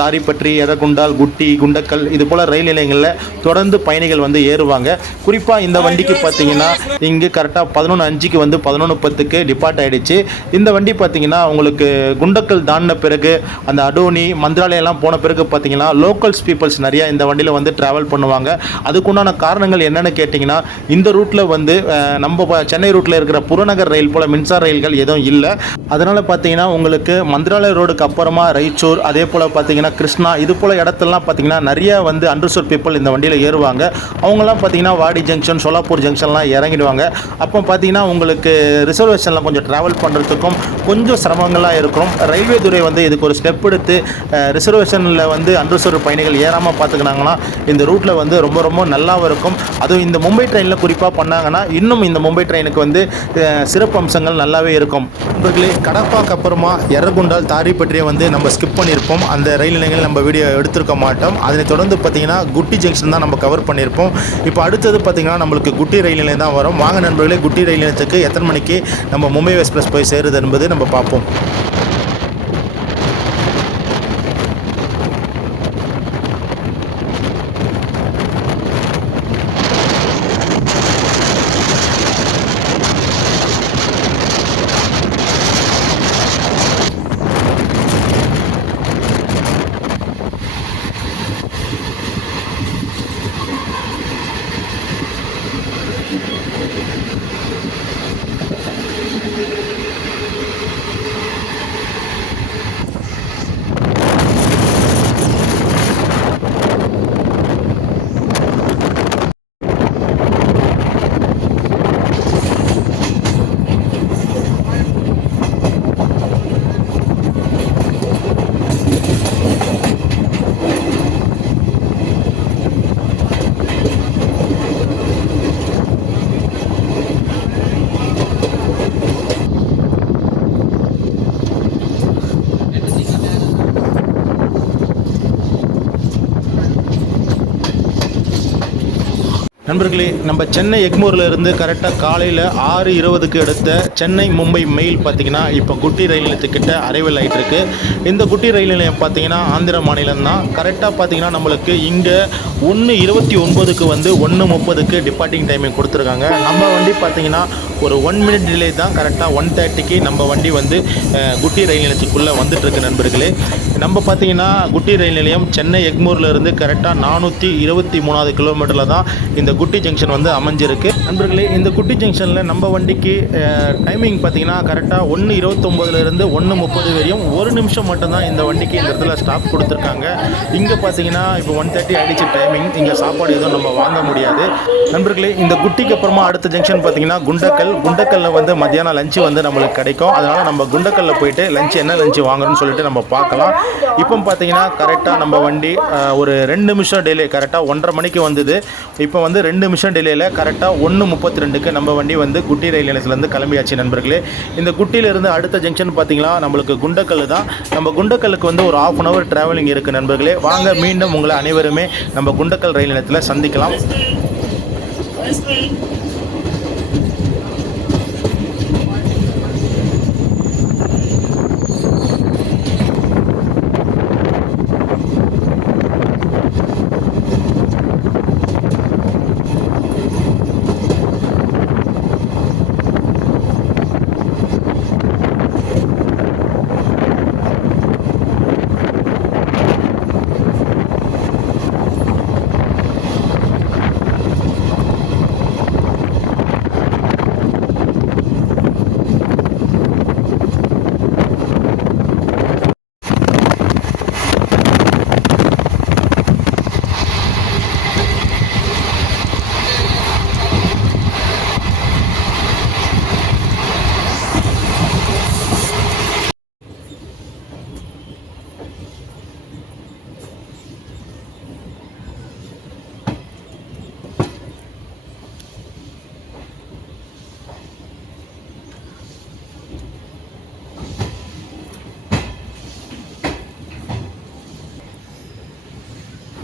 தாரிப்பற்றி, எரகுண்டால், குட்டி, குண்டக்கல் இது போல் ரயில் நிலையங்களில் தொடர்ந்து பயணிகள் வந்து ஏறுவாங்க. குறிப்பாக இந்த வண்டிக்கு பார்த்தீங்கன்னா இங்கே கரெக்டாக 11:05க்கு வந்து 11:10க்கு டிபார்ட் ஆகிடுச்சு. இந்த வண்டி பார்த்தீங்கன்னா உங்களுக்கு குண்டக்கல் தாண்டின பிறகு அந்த அடோனி மந்திராலயம்லாம் போன பிறகு பார்த்தீங்கன்னா லோக்கல்ஸ் பீப்புள்ஸ் நிறையா இந்த வண்டியில் வந்து ட்ராவல் பண்ணுவாங்க. அதுக்குண்டான காரணங்கள் என்னென்னு கேட்டிங்கன்னா, இந்த ரூட்டில் வந்து நம்ம சென்னை ரூட்டில் இருக்கிற புறநகர் ரயில் போல் மின்சார ரயில்கள் எதுவும் இல்லை. அதனால் பார்த்தீங்கன்னா உங்களுக்கு மந்திராலய ரோடுக்கு அப்புறமா ரைச்சூர், அதே போல் பார்த்தீங்கன்னா கிருஷ்ணா, இது போல் இடத்துலலாம் பார்த்தீங்கன்னா நிறைய வந்து அண்டர்சர்வ்ட் பீப்புள் இந்த வண்டியில் ஏறுவாங்க. அவங்களாம் பார்த்தீங்கன்னா வாடி ஜங்ஷன், சோலாப்பூர் ஜங்ஷன்லாம் இறங்கிடுவாங்க. அப்போ பார்த்தீங்கன்னா உங்களுக்கு ரிசர்வேஷனில் கொஞ்சம் ட்ராவல் பண்ணுறதுக்கும் கொஞ்சம் சிரமங்களாக இருக்கும். ரயில்வே துறை வந்து இதுக்கு ஒரு ஸ்டெப் எடுத்து ரிசர்வேஷனில் வந்து அண்டர்சர்வ்ட் பயணிகள் ஏறாமல் பார்த்துக்கினாங்கன்னா இந்த ரூட்டில் வந்து ரொம்ப ரொம்ப நல்லாவும் இருக்கும். அதுவும் இந்த மும்பை ட்ரெயினில் குறிப்பாக பண்ணாங்கன்னா இன்னும் இந்த மும்பை ட்ரெயினுக்கு வந்து சிறப்பு அம்சங்கள் நல்லாவே இருக்கும். நண்பர்களே, கடப்பாக்கு அப்புறமா எர்ரகுண்டால் தாரிப்பற்றியை வந்து நம்ம ஸ்கிப் பண்ணியிருப்போம். அந்த ரயில் நிலையங்கள் நம்ம வீடியோ எடுத்திருக்க மாட்டோம். அதனை தொடர்ந்து பார்த்தீங்கன்னா குட்டி ஜங்ஷன் தான் நம்ம கவர் பண்ணியிருப்போம். இப்போ அடுத்தது பார்த்தீங்கன்னா நம்மளுக்கு குட்டி ரயில் நிலையம் தான் வரும். வாங்க நண்பர்களே, குட்டி ரயில் நிலையத்துக்கு எத்தனை மணிக்கு நம்ம மும்பை எக்ஸ்பிரஸ் போய் சேருது என்பது நம்ம பார்ப்போம். நண்பர்களே, நம்ம சென்னை எக்மோரில் இருந்து கரெக்டாக காலையில் 6:20க்கு எடுத்த சென்னை மும்பை மெயில் பார்த்திங்கன்னா இப்போ குட்டி ரயில் நிலையத்துக்கிட்ட அரைவல் ஆகிட்டு இருக்கு. இந்த குட்டி ரயில் நிலையம் பார்த்திங்கன்னா ஆந்திர மாநிலம் தான். கரெக்டாக பார்த்திங்கன்னா நம்மளுக்கு இங்கே 1:29க்கு வந்து 1:30க்கு டிபார்ட்டிங் டைமிங் கொடுத்துருக்காங்க. நம்ம வண்டி பார்த்திங்கன்னா ஒரு 1 மினிட் டிலே தான். கரெக்டாக 1:30க்கு நம்ம வண்டி வந்து குட்டி ரயில் நிலையத்துக்குள்ளே வந்துட்டுருக்கு. நண்பர்களே, நம்ம பார்த்திங்கன்னா குட்டி ரயில் நிலையம் சென்னை எக்மோரில் இருந்து கரெக்டாக 423வது கிலோமீட்டரில் தான் இந்த குட்டி ஜங்ஷன் வந்து அமைஞ்சிருக்கு. நண்பர்களே, இந்த குட்டி ஜங்ஷனில் நம்ம வண்டிக்கு டைமிங் பார்த்தீங்கன்னா கரெக்டாக 1:29லேருந்து 1:30 வரையும் 1 நிமிஷம் மட்டும்தான் இந்த வண்டிக்கு இந்த இடத்துல ஸ்டாப் கொடுத்துருக்காங்க. இங்கே பார்த்தீங்கன்னா இப்போ 1:30 ஆகிடுச்சு டைமிங். இங்கே சாப்பாடு எதுவும் நம்ம வாங்க முடியாது. நண்பர்களே, இந்த குட்டிக்கு அப்புறமா அடுத்த ஜங்ஷன் பார்த்தீங்கன்னா குண்டக்கல்லில் வந்து மத்தியானம் லஞ்சு வந்து நம்மளுக்கு கிடைக்கும். அதனால் நம்ம குண்டக்கல்லில் போயிட்டு லஞ்சு என்ன லஞ்சு வாங்கணும்னு சொல்லிட்டு நம்ம பார்க்கலாம். இப்போ பார்த்தீங்கன்னா கரெக்டாக நம்ம வண்டி ஒரு 2 நிமிஷம் டிலே, கரெக்டாக 1:30 மணிக்கு வந்தது. இப்போ வந்து 2 நிமிஷம் டிலேயில் கரெக்டாக 1:32க்கு நம்ம வண்டி வந்து குட்டி ரயில் நிலையத்துலேருந்து கிளம்பியாச்சு. நண்பர்களே, இந்த குட்டியிலேருந்து அடுத்த ஜங்ஷன் பார்த்தீங்கன்னா நம்மளுக்கு குண்டக்கல் தான். நம்ம குண்டக்கல்லுக்கு வந்து ஒரு 1/2 hour ட்ராவலிங் இருக்குது. நண்பர்களே, வாங்க மீண்டும் உங்களை அனைவருமே நம்ம குண்டக்கல் ரயில் நிலையத்தில் சந்திக்கலாம்.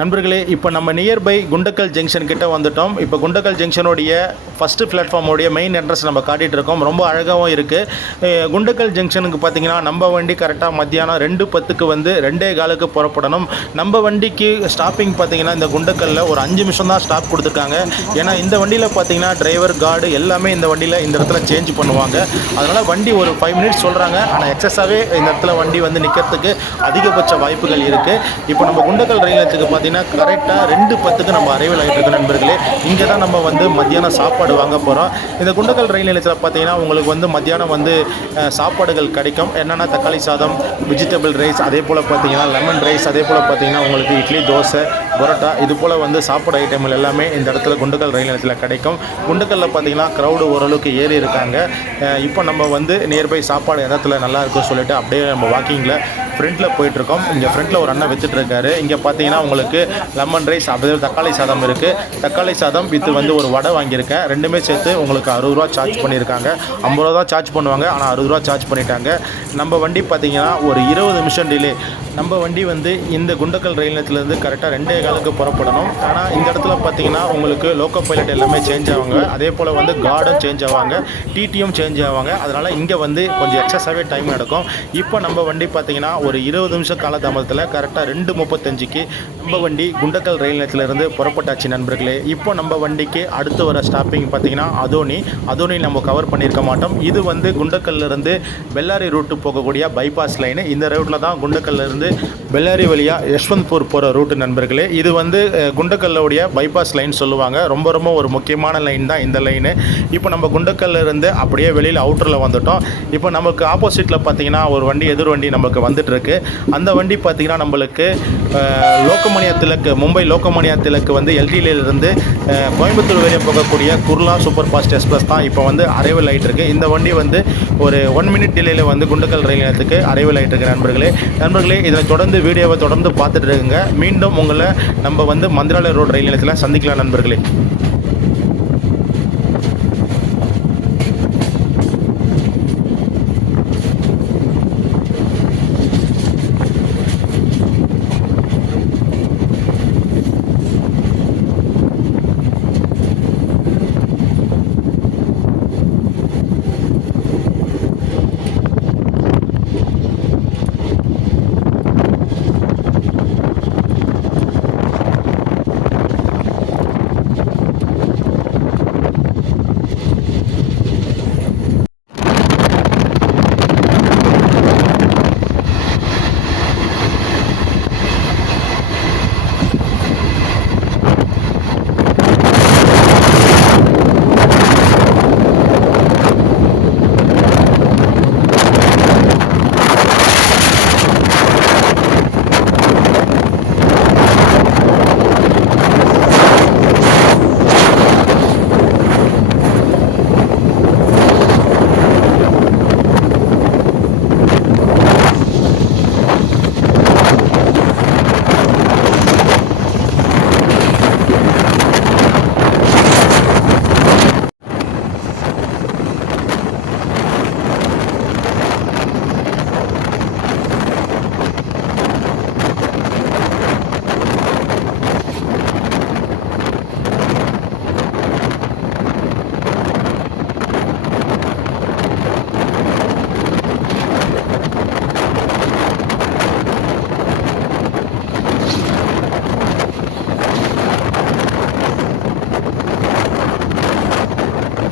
நண்பர்களே, இப்போ நம்ம நியர்பை குண்டக்கல் ஜங்ஷன் கிட்ட வந்துட்டோம். இப்போ குண்டக்கல் ஜங்ஷனுடைய ஃபஸ்ட்டு பிளாட்ஃபார்மோடைய மெயின் என்ட்ரன்ஸ் நம்ம காட்டிகிட்டு இருக்கோம். ரொம்ப அழகாகவும் இருக்குது. குண்டக்கல் ஜங்ஷனுக்கு பார்த்தீங்கன்னா நம்ம வண்டி கரெக்டாக மத்தியானம் 2:10க்கு வந்து 2:15க்கு புறப்படணும். நம்ம வண்டிக்கு ஸ்டாப்பிங் பார்த்தீங்கன்னா இந்த குண்டக்கல்லில் ஒரு 5 நிமிஷம் தான் ஸ்டாப் கொடுத்துருக்காங்க. ஏன்னா இந்த வண்டியில் பார்த்தீங்கன்னா டிரைவர் கார்டு எல்லாமே இந்த வண்டியில் இந்த இடத்துல சேஞ்ச் பண்ணுவாங்க. அதனால் வண்டி ஒரு 5 மினிட்ஸ் சொல்கிறாங்க. ஆனால் எக்ஸஸாகவே இந்த இடத்துல வண்டி வந்து நிற்கிறதுக்கு அதிகபட்ச வாய்ப்புகள் இருக்குது. இப்போ நம்ம குண்டக்கல் ரயில் நிலையத்துக்கு பார்த்தீங்கன்னா கரெக்டாக 2:10க்கு நம்ம அரைவல் ஆகிட்டு இருக்கோம் நண்பர்களே. இங்கே தான் நம்ம வந்து மத்தியானம் சாப்பாடு வாங்க போகிறோம். இந்த குண்டக்கல் ரயில் நிலையத்தில் பார்த்தீங்கன்னா உங்களுக்கு வந்து மத்தியானம் வந்து சாப்பாடுகள் கிடைக்கும். என்னென்னா தக்காளி சாதம், வெஜிடபிள் ரைஸ், அதே போல் பார்த்தீங்கன்னா லெமன் ரைஸ், அதே போல் பார்த்தீங்கன்னா உங்களுக்கு இட்லி, தோசை, பரோட்டா, இது போல் வந்து சாப்பாடு ஐட்டங்கள் எல்லாமே இந்த இடத்துல குண்டக்கல் ரயில் நிலையத்தில் கிடைக்கும். குண்டக்கல்லில் பார்த்தீங்கன்னா க்ரௌடு ஓரளவுக்கு ஏறி இருக்காங்க. இப்போ நம்ம வந்து நியர்பை சாப்பாடு இடத்துல நல்லா இருக்குன்னு சொல்லிட்டு அப்படியே நம்ம வாக்கிங்கில் ஃப்ரண்ட்டில் போயிட்டுருக்கோம். இங்கே ஃப்ரண்ட்டில் ஒரு அண்ணன் விற்றுட்ருக்காரு. இங்கே பார்த்தீங்கன்னா உங்களுக்கு லெமன் ரைஸ், அப்படியே தக்காளி சாதம் இருக்குது. தக்காளி சாதம் வித்து வந்து ஒரு வடை வாங்கியிருக்கேன். ரெண்டுமே சேர்த்து உங்களுக்கு 60 ரூபா சார்ஜ் பண்ணியிருக்காங்க. 50 ரூபா தான் சார்ஜ் பண்ணுவாங்க, ஆனால் 60 ரூபா சார்ஜ் பண்ணிட்டாங்க. நம்ம வண்டி பார்த்தீங்கன்னா ஒரு 20 நிமிஷம் டிலே. நம்ம வண்டி வந்து இந்த குண்டக்கல் ரயில் நிலையத்துலேருந்து கரெக்டாக 2:15க்கு புறப்படணும். ஆனால் இந்த இடத்துல பார்த்தீங்கன்னா உங்களுக்கு லோக்கோ பைலட் எல்லாமே சேஞ்ச் ஆவாங்க. அதே போல் வந்து கார்டும் சேஞ்ச் ஆவாங்க, டிடியும் சேஞ்ச் ஆவாங்க. அதனால் இங்கே வந்து கொஞ்சம் எக்ஸஸாகவே டைம் எடுக்கும். இப்போ நம்ம வண்டி பார்த்தீங்கன்னா ஒரு 20 நிமிஷம் காலதாமதத்தில் கரெக்டாக 2:35க்கு நம்ம வண்டி குண்டக்கல் ரயில் நிலையத்திலிருந்து புறப்பட்டாச்சு நண்பர்களே. இப்போ நம்ம வண்டிக்கு அடுத்து வர ஸ்டாப்பிங் பார்த்தீங்கன்னா அதோனி நம்ம கவர் பண்ணியிருக்க மாட்டோம். இது வந்து குண்டக்கல்லிருந்து பெல்லாரி ரூட்டு போகக்கூடிய பைபாஸ் லைனு. இந்த ரூட்டில் தான் குண்டக்கல்லிருந்து பெல்லாரி வழியாக யஷ்வந்த்பூர் போகிற ரூட்டு நண்பர்களே. இது வந்து குண்டக்கல்லுடைய பைபாஸ் லைன் சொல்லுவாங்க. ரொம்ப ரொம்ப ஒரு முக்கியமான லைன் தான் இந்த லைனு. இப்போ நம்ம குண்டக்கல்லிருந்து அப்படியே வெளியில் அவுட்டரில் வந்துட்டோம். இப்போ நமக்கு ஆப்போசிட்டில் பார்த்தீங்கன்னா ஒரு வண்டி, எதிர் வண்டி நம்மளுக்கு வந்துட்டு இருக்கு. அந்த வண்டி பார்த்தீங்கன்னா நம்மளுக்கு லோகமானியா திலக், மும்பை லோகமானியா திலக் வந்து எல்டியிலிருந்து கோயம்புத்தூர் வரையும் போகக்கூடிய குர்லா சூப்பர் ஃபாஸ்ட் எக்ஸ்பிரஸ் தான் இப்போ வந்து அரைவல் ஆகிட்டு இருக்கு. இந்த வண்டி வந்து ஒரு 1 மினிட் டிலேயில் வந்து குண்டக்கல் ரயில் நிலையத்துக்கு அரைவல் ஆகிட்டு இருக்கு நண்பர்களே. இதை தொடர்ந்து வீடியோவை தொடர்ந்து பார்த்துட்டு இருக்குங்க. மீண்டும் உங்களை நம்ம வந்து மந்திராலய ரோடு ரயில் நிலையத்தில் சந்திக்கலாம் நண்பர்களே.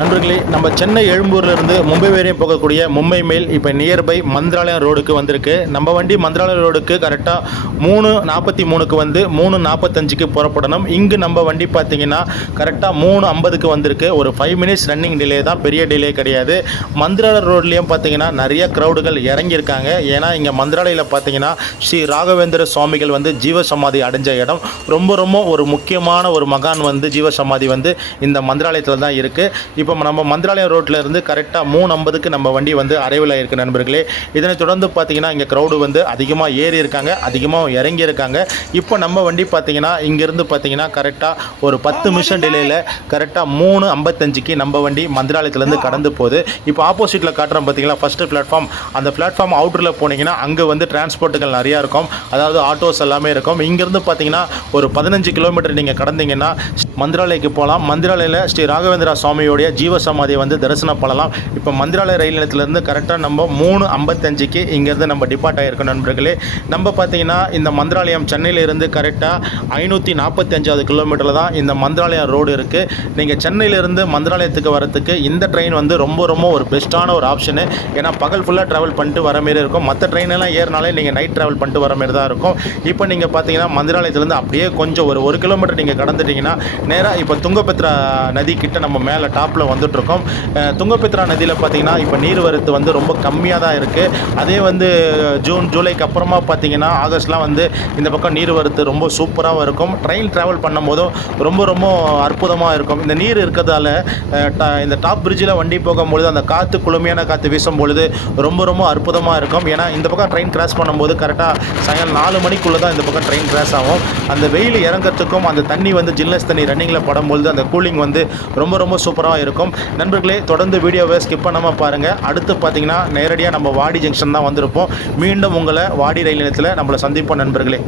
நண்பர்களே, நம்ம சென்னை எழும்பூர்லேருந்து மும்பை வரையும் போகக்கூடிய மும்பை மெயில் இப்போ நியர்பை மந்திராலயம் ரோடுக்கு வந்திருக்கு. நம்ம வண்டி மந்திராலயம் ரோடுக்கு கரெக்டாக 3:43க்கு வந்து 3:45க்கு புறப்படணும். இங்கு நம்ம வண்டி பார்த்தீங்கன்னா கரெக்டாக 3:50க்கு வந்திருக்கு. ஒரு 5 மினிட்ஸ் ரன்னிங் டிலே தான், பெரிய டிலே கிடையாது. மந்திராலயம் ரோட்லேயும் பார்த்தீங்கன்னா நிறைய க்ரௌடுகள் இறங்கியிருக்காங்க. ஏன்னா இங்கே மந்திராலயில் பார்த்தீங்கன்னா ஸ்ரீ ராகவேந்திர சுவாமிகள் வந்து ஜீவசமாதி அடைஞ்ச இடம். ரொம்ப ரொம்ப ஒரு முக்கியமான ஒரு மகான் வந்து ஜீவசமாதி வந்து இந்த மந்திராலயத்தில் தான் இருக்குது. இப்போ நம்ம மந்திராலயம் ரோட்டில் இருந்து கரெக்டாக 3:50க்கு நம்ம வண்டி வந்து அரைவில் ஆகிருக்கு நண்பர்களே. இதனை தொடர்ந்து பார்த்தீங்கன்னா இங்கே க்ரௌடு வந்து அதிகமாக ஏறி இருக்காங்க, அதிகமாக இறங்கி இருக்காங்க. இப்போ நம்ம வண்டி பார்த்தீங்கன்னா இங்கேருந்து பார்த்தீங்கன்னா கரெக்டாக ஒரு 10 நிமிஷம் டிலேயில் கரெக்டாக 3:55க்கு நம்ம வண்டி மந்திராலயத்துலேருந்து கடந்து போகுது. இப்போ ஆப்போசிட்டில் காட்டுறோம் பார்த்தீங்களா ஃபஸ்ட்டு பிளாட்ஃபார்ம். அந்த பிளாட்ஃபார்ம் அவுட்டரில் போனீங்கன்னா அங்கே வந்து டிரான்ஸ்போர்ட்டுகள் நிறையா இருக்கும், அதாவது ஆட்டோஸ் எல்லாமே இருக்கும். இங்கேருந்து பார்த்தீங்கன்னா ஒரு 15 கிலோமீட்டர் நீங்கள் கடந்தீங்கன்னா மந்திராலயக்கு போகலாம். மந்திராலயில் ஸ்ரீ ராகவேந்திரா சுவாமியோடைய ஜீவ சமாதியை வந்து தரிசனம் பண்ணலாம். இப்போ மந்திராலய ரயில் நிலையத்திலேருந்து கரெக்டாக நம்ம 3:55க்கு இங்கேருந்து நம்ம டிபார்ட் ஆகிருக்கோம் நண்பர்களே. நம்ம பார்த்தீங்கன்னா இந்த மந்திராலயம் சென்னையிலேருந்து கரெக்டாக 545வது கிலோமீட்டரில் தான் இந்த மந்திராலயம் ரோடு இருக்குது. நீங்கள் சென்னையிலேருந்து மந்திராலயத்துக்கு வரத்துக்கு இந்த ட்ரெயின் வந்து ரொம்ப ஒரு பெஸ்ட்டான ஒரு ஆப்ஷனு. ஏன்னா பகல் ஃபுல்லாக ட்ராவல் பண்ணிட்டு வர மாரி இருக்கும். மற்ற ட்ரெயினெல்லாம் ஏறினாலே நீங்கள் நைட் ட்ராவல் பண்ணிட்டு வர மாரி தான் இருக்கும். இப்போ நீங்கள் பார்த்தீங்கன்னா மந்திராலயத்துலேருந்து அப்படியே கொஞ்சம் ஒரு கிலோமீட்டர் நீங்கள் கடந்துட்டிங்கன்னா நேராக இப்போ துங்கபத்ரா நதி கிட்ட நம்ம மேலே டாப்பில் வந்துட்டுருக்கோம். துங்கபத்ரா நதியில் பார்த்தீங்கன்னா இப்போ நீர்வரத்து வந்து ரொம்ப கம்மியாக தான் இருக்குது. அதே வந்து ஜூன் ஜூலைக்கு அப்புறமா பார்த்தீங்கன்னா ஆகஸ்ட்லாம் வந்து இந்த பக்கம் நீர்வரத்து ரொம்ப சூப்பராகவும் இருக்கும். ட்ரெயின் ட்ராவல் பண்ணும்போதும் ரொம்ப அற்புதமாக இருக்கும். இந்த நீர் இருக்கிறதால இந்த டாப் பிரிட்ஜில் வண்டி போகும்பொழுது அந்த காற்று குளுமையான காற்று வீசும் பொழுது ரொம்ப அற்புதமாக இருக்கும். ஏன்னா இந்த பக்கம் ட்ரெயின் கிராஸ் பண்ணும்போது கரெக்டாக சாயங்காலம் 4 மணிக்குள்ளே தான் இந்த பக்கம் ட்ரெயின் கிராஸ் ஆகும். அந்த வெயில் இறங்கிறதுக்கும் அந்த தண்ணி வந்து ஜில்னஸ் தண்ணி ரன்னிங்கில் படும்பொழுது அந்த கூலிங் வந்து ரொம்ப சூப்பராக இருக்கும். நண்பர்களே, தொடர்ந்து வீடியோவை ஸ்கிப் பண்ணாமல் பாருங்கள். அடுத்து பார்த்தீங்கன்னா நேரடியாக நம்ம வாடி ஜங்ஷன் தான் வந்திருப்போம். மீண்டும் உங்களை வாடி ரயில் நிலையத்தில் நம்மளை சந்திப்போம் நண்பர்களே.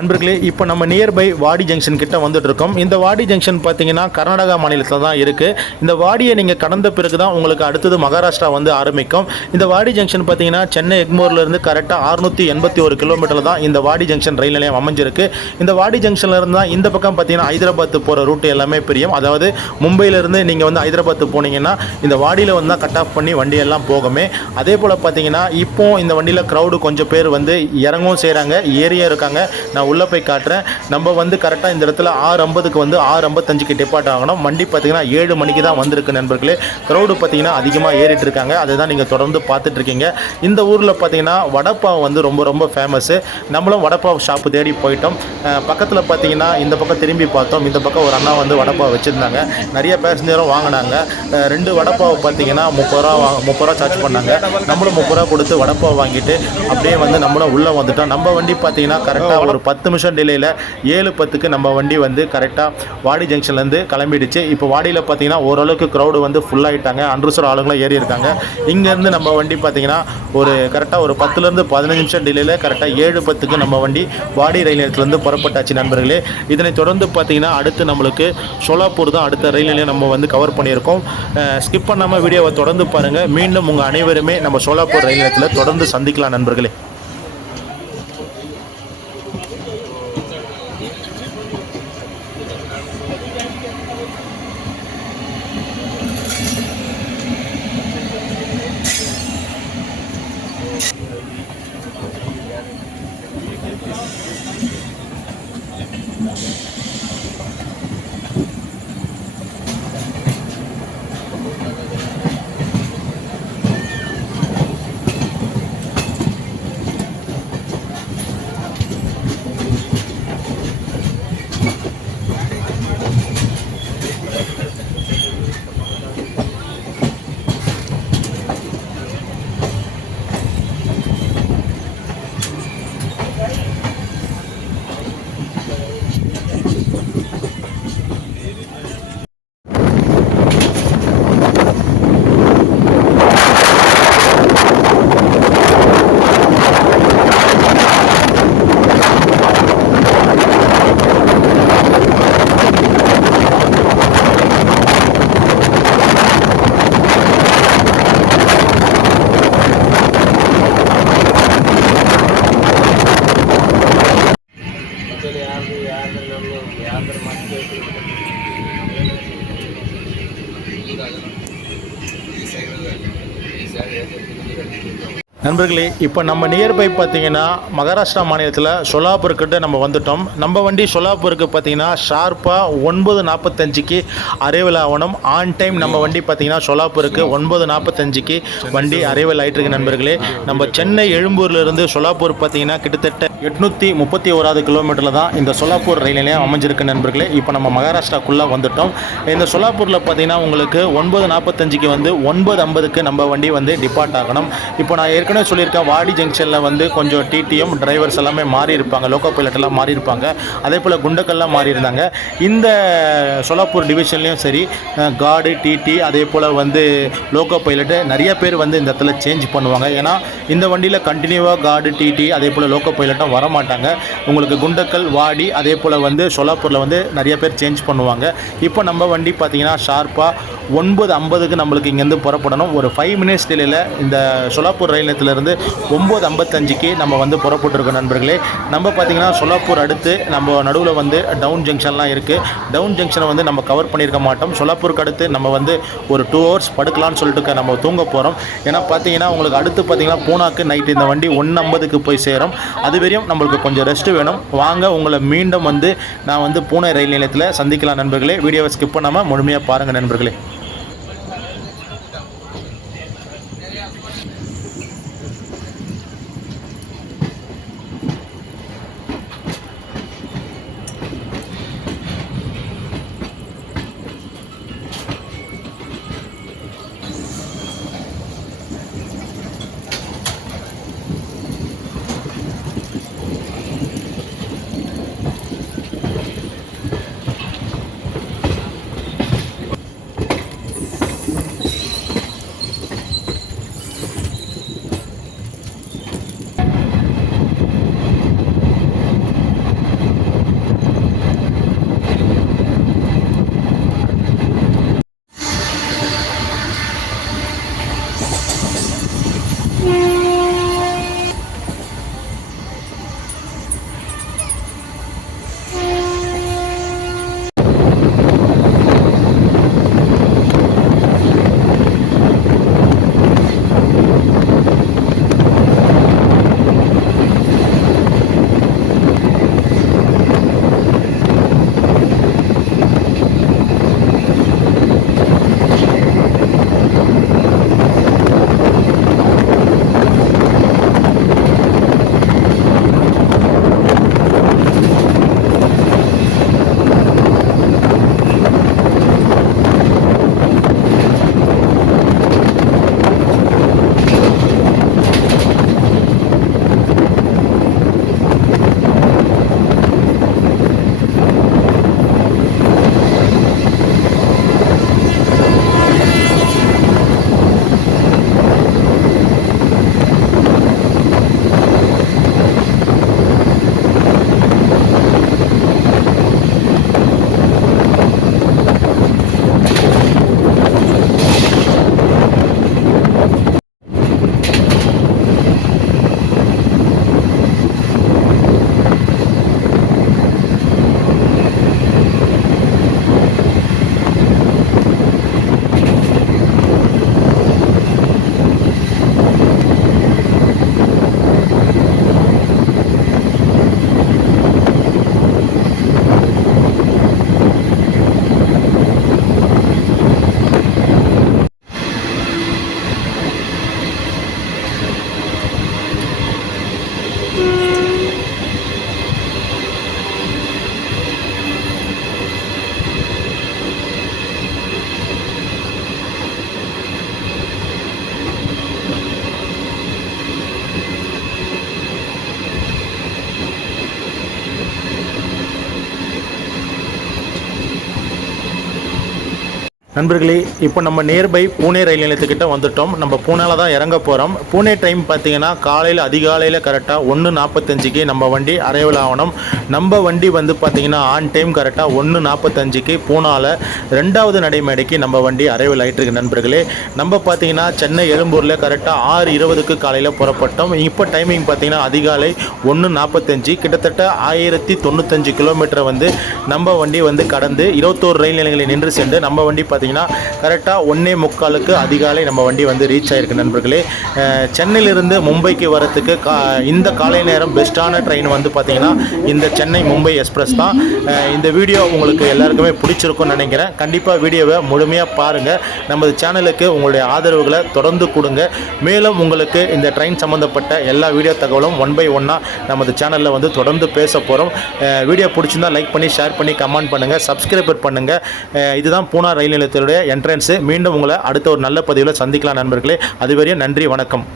நண்பர்களே, இப்போ நம்ம நியர்பை வாடி ஜங்ஷன் கிட்ட வந்துட்டு இருக்கோம். இந்த வாடி ஜங்ஷன் பார்த்தீங்கன்னா கர்நாடகா மாநிலத்தில் தான் இருக்குது. இந்த வாடியை நீங்கள் கடந்த பிறகு தான் உங்களுக்கு அடுத்தது மகாராஷ்டிரா வந்து ஆரம்பிக்கும். இந்த வாடி ஜங்ஷன் பார்த்தீங்கன்னா சென்னை எக்மோர்லேருந்து கரெக்டாக 681 கிலோமீட்டர் தான் இந்த வாடி ஜங்ஷன் ரயில் நிலையம் அமைஞ்சிருக்கு. இந்த வாடி ஜங்ஷன்ல இருந்து தான் இந்த பக்கம் பார்த்தீங்கன்னா ஹைதராபாத் போகிற ரூட் எல்லாமே பிரியும். அதாவது மும்பையிலேருந்து நீங்கள் வந்து ஹைதராபாத் போனீங்கன்னா இந்த வாடியில் வந்து தான் கட் ஆஃப் பண்ணி வண்டியெல்லாம் போகுமே. அதே போல் பார்த்தீங்கன்னா இப்போ இந்த வண்டியில் க்ரௌடு கொஞ்சம் பேர் வந்து இறங்கவும் செய்கிறாங்க, ஏறியும் இருக்காங்க. நான் உள்ளே போய் காட்டுறேன். நம்ம வந்து கரெக்டாக இந்த இடத்துல 6:50க்கு வந்து 6:55க்கு டிபார்ட் ஆகணும். வண்டி பார்த்தீங்கன்னா 7 மணிக்கு தான் வந்திருக்கு நண்பர்களே. க்ரௌடு பார்த்தீங்கன்னா அதிகமாக ஏறிட்டு இருக்காங்க. அதை தான் நீங்கள் தொடர்ந்து பார்த்துட்டு இருக்கீங்க. இந்த ஊரில் பார்த்தீங்கன்னா வடப்பாவை வந்து ரொம்ப ஃபேமஸ்ஸு. நம்மளும் வடப்பாவை ஷாப்பு தேடி போயிட்டோம். பக்கத்தில் பார்த்தீங்கன்னா இந்த பக்கம் திரும்பி பார்த்தோம். இந்த பக்கம் ஒரு அண்ணா வந்து வடப்பாவை வச்சுருந்தாங்க. நிறைய பேசஞ்சரும் வாங்கினாங்க. 2 வடப்பாவை பார்த்தீங்கன்னா 30 ரூபா சார்ஜ் பண்ணாங்க. நம்மளும் 30 ரூபா கொடுத்து வடப்பாவை வாங்கிட்டு அப்படியே வந்து நம்மளும் உள்ளே வந்துட்டோம். நம்ம வண்டி பார்த்தீங்கன்னா கரெக்டாக ஒரு 10 10 நிமிஷம் டிலேயில் 7:10க்கு நம்ம வண்டி வந்து கரெக்டாக வாடி ஜங்ஷன்லேருந்து கிளம்பிடுச்சு. இப்போ வாடியில் பார்த்தீங்கன்னா ஓரளவுக்கு க்ரௌடு வந்து ஃபுல்லாகிட்டாங்க, அன்ரிசர்வ் ஆளுங்களும் ஏறி இருக்காங்க. இங்கேருந்து நம்ம வண்டி பார்த்தீங்கன்னா ஒரு கரெக்டாக ஒரு 10லேருந்து 15 நிமிஷம் டிலேயில் கரெக்டாக 7:10க்கு நம்ம வண்டி வாடி ரயில் நிலையத்திலேருந்து புறப்பட்டாச்சு நண்பர்களே. இதனைத் தொடர்ந்து பார்த்தீங்கன்னா அடுத்து நம்மளுக்கு சோலாப்பூர் தான் அடுத்த ரயில் நிலையம் நம்ம வந்து கவர் பண்ணியிருக்கோம். ஸ்கிப் பண்ணாமல் வீடியோவை தொடர்ந்து பாருங்கள். மீண்டும் உங்கள் அனைவருமே நம்ம சோலாப்பூர் ரயில் நிலையத்தில் தொடர்ந்து சந்திக்கலாம் நண்பர்களே. நண்பர்களே, இப்போ நம்ம நியர்பை பார்த்தீங்கன்னா மகாராஷ்டிரா மாநிலத்தில் சோலாப்பூர்கிட்ட நம்ம வந்துட்டோம். நம்ம வண்டி சோலாப்பூருக்கு பார்த்தீங்கன்னா ஷார்ப்பாக 9:45க்கு அரைவல் ஆகணும். ஆன் டைம் நம்ம வண்டி பார்த்தீங்கன்னா சோலாப்பூருக்கு 9:45க்கு வண்டி அரைவல் ஆகிட்டுருக்கு நண்பர்களே. நம்ம சென்னை எழும்பூர்லேருந்து சோலாப்பூர் பார்த்தீங்கன்னா கிட்டத்தட்ட 831 கிலோமீட்டரில் தான் இந்த சோலாப்பூர் ரயில் நிலையம் அமைஞ்சிருக்கு நண்பர்களே. இப்போ நம்ம மகாராஷ்டிராக்குள்ளே வந்துட்டோம். இந்த சோலாப்பூரில் பார்த்தீங்கன்னா உங்களுக்கு 9:45க்கு வந்து 9:50க்கு நம்ம வண்டி வந்து டிபார்ட் ஆகணும். இப்போ நான் ஏற்கனவே சொல்லியிருக்கேன், வாடி ஜங்ஷனில் வந்து கொஞ்சம் டிடிஎம் டிரைவர்ஸ் எல்லாமே மாறி இருப்பாங்க, லோக்கோ பைலட் எல்லாம் மாறி இருப்பாங்க, அதே போல் குண்டக்கல்லாம் மாறி இருந்தாங்க. இந்த சோலாப்பூர் டிவிஷன்லேயும் சரி கார்டு டிடி அதே போல் வந்து லோக்கோ பைலட்டு நிறைய பேர் வந்து இந்த இடத்துல சேஞ்ச் பண்ணுவாங்க. ஏன்னா இந்த வண்டியில் கண்டினியூவாக கார்டு டிடி அதே போல் லோக்கோ பைலட்டும் வரமாட்டாங்க. உங்களுக்கு குண்டக்கல் வாடி அதே போல் வந்து சோலாப்பூரில் வந்து நிறைய பேர் சேஞ்ச் பண்ணுவாங்க. இப்போ நம்ம வண்டி பார்த்தீங்கன்னா ஷார்ப்பாக 9:50க்கு நம்மளுக்கு இங்கேருந்து புறப்படணும். ஒரு 5 மினிட்ஸ் டிலேயில் இந்த சோலாப்பூர் ரயில் நிலையத்திலிருந்து 9:55க்கு நம்ம வந்து புறப்பட்டுருக்கோம் நண்பர்களே. நம்ம பார்த்தீங்கன்னா சோலாப்பூர் அடுத்து நம்ம நடுவில் வந்து டவுன் ஜங்ஷன்லாம் இருக்குது. டவுன் ஜங்ஷனை வந்து நம்ம கவர் பண்ணியிருக்க மாட்டோம். சோலாப்பூருக்கு அடுத்து நம்ம வந்து ஒரு 2 ஹவர்ஸ் படுக்கலான்னு சொல்லிட்டு நம்ம தூங்க போகிறோம். ஏன்னா பார்த்தீங்கன்னா உங்களுக்கு அடுத்து பார்த்தீங்கன்னா பூனாக்கு நைட்டு இந்த வண்டி 1:50க்கு போய் சேரும். அது வரையும் நம்மளுக்கு கொஞ்சம் ரெஸ்ட்டு வேணும். வாங்க உங்களை மீண்டும் வந்து நான் வந்து பூனே ரயில் நிலையத்தில் சந்திக்கலாம் நண்பர்களே. வீடியோவை ஸ்கிப் பண்ணாமல் முழுமையாக பாருங்கள் நண்பர்களே. நண்பர்களே, இப்போ நம்ம நியர்பை பூனே ரயில் நிலையத்துக்கிட்ட வந்துட்டோம். நம்ம பூனேல தான் இறங்க போகிறோம். பூனே டைம் பார்த்தீங்கன்னா காலையில் அதிகாலையில் கரெக்டாக 1:45க்கு நம்ம வண்டி அரைவல் ஆகணும். நம்ம வண்டி வந்து பார்த்தீங்கன்னா ஆன் டைம் கரெக்டாக 1:45க்கு பூனாவில் 2வது நடைமேடைக்கு நம்ம வண்டி அரைவல் ஆகிட்டுருக்கு. நண்பர்களே, நம்ம பார்த்தீங்கன்னா சென்னை எழும்பூரில் கரெக்டாக 6:20க்கு காலையில் புறப்பட்டோம். இப்போ டைமிங் பார்த்தீங்கன்னா அதிகாலை 1:45, கிட்டத்தட்ட 1095 கிலோமீட்டரை வந்து நம்ம வண்டி வந்து கடந்து 21 ரயில் நிலையங்களை நின்று சென்று நம்ம வண்டி பார்த்தீங்கன்னா கரெக்டாக 1:45க்கு அதிகாலை நம்ம வண்டி வந்து ரீச் ஆகிருக்கு. நண்பர்களே, சென்னையிலிருந்து மும்பைக்கு வரத்துக்கு இந்த காலை நேரம் பெஸ்ட்டான ட்ரெயின் வந்து பார்த்தீங்கன்னா இந்த சென்னை மும்பை எக்ஸ்பிரஸ் தான். இந்த வீடியோ உங்களுக்கு எல்லாருக்குமே பிடிச்சிருக்கும்னு நினைக்கிறேன். கண்டிப்பாக வீடியோவை முழுமையாக பாருங்கள். நமது சேனலுக்கு உங்களுடைய ஆதரவுகளை தொடர்ந்து கொடுங்க. மேலும் உங்களுக்கு இந்த ட்ரெயின் சம்மந்தப்பட்ட எல்லா வீடியோ தகவலும் 1 by 1 நமது சேனலில் வந்து தொடர்ந்து பேச போகிறோம். வீடியோ பிடிச்சிருந்தால் லைக் பண்ணி ஷேர் பண்ணி கமெண்ட் பண்ணுங்கள், சப்ஸ்கிரைபர் பண்ணுங்கள். இதுதான் பூனா ரயில் நிலையத்தினுடைய என்ட்ரன்ஸு. மீண்டும் உங்களை அடுத்த ஒரு நல்ல பதிவில் சந்திக்கலாம் நண்பர்களே. அதுவரையும் நன்றி, வணக்கம்.